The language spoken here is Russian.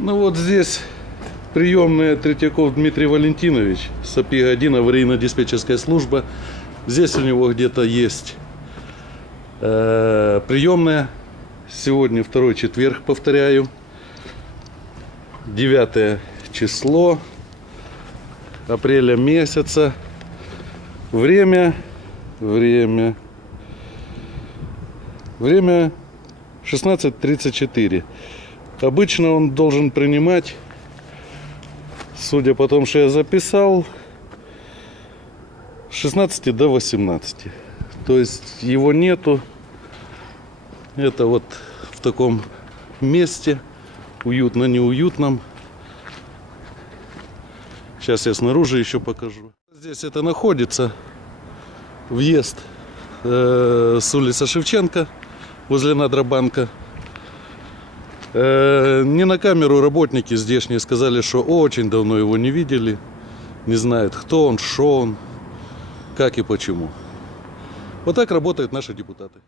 вот здесь приемная Третьяков Дмитрий Валентинович, САПИГ-1, аварийно-диспетчерская служба. Здесь у него где-то есть э, приемная. Сегодня второй четверг, повторяю. 9 число апреля месяца. Время, время, время 16.34. Обычно он должен принимать, судя по тому, что я записал, с 16 до 18. То есть его нету. Это вот в таком месте, уютно-неуютном. Сейчас я снаружи еще покажу. Здесь это находится. Въезд э, с улицы Шевченко возле Надробанка. Э, не на камеру работники здешние сказали, что очень давно его не видели. Не знают, кто он, что он, как и почему. Вот так работают наши депутаты.